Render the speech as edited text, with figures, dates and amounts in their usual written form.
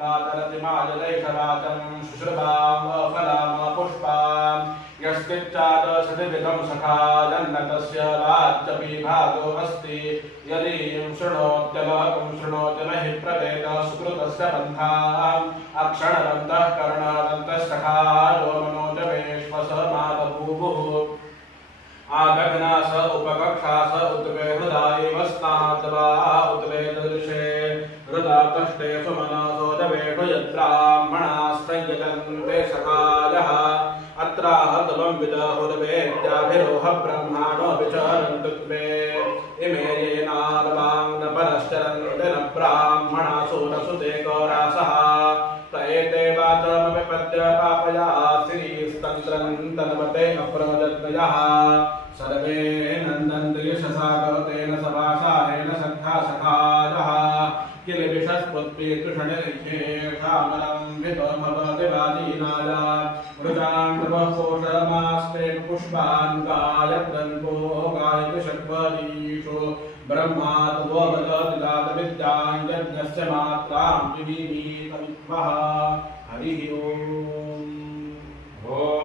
दातरतिमाजलैषवाचं शुश्रुवां फलां पुष्पां यस्तिच्चाद सतिविदं सखा जन्नतस्य वाच्यपि भागो अस्ति यदि शृणोत्यलकं शृणोति न हि प्रदेत सुकृतस्य पन्थाम् अक्षणवन्तः कर्णवन्तस्तखायो मनोजवेश्वस मातभूवुः आगगना स उपकक्षा स उद्वे हृदायैव स्नात्वा उद्वे दृशे हृदा कष्टे सुमनसो जवेषु यद्ब्राह्मणास्त्रयजन्ते सखायः अत्राहतमं विदहुर्वेद्याभिरोह ब्रह्माणो विचरन्तु त्वे इमे येनार्वाङ् न परश्चरन्ति न ब्राह्मणासु न सुते गौरासः तयेते वाचमविपद्य पापया श्रीस्तन्त्रं तन्वते अप्रजज्ञयः सर्वे नन्दन्ति यशसा गौतेन सभासारेण सद्धा सखायः किल विषस्पुत्पीतृषणेषामलं वितो भवति वाजीनाय मृजान्तवपोषमास्ते पुष्पान् गायत्रन्तो गायति षड्वरीषु ब्रह्मात् वदति दातविद्यां यज्ञस्य मात्रां विधीतविद्वः हरिः ओम्।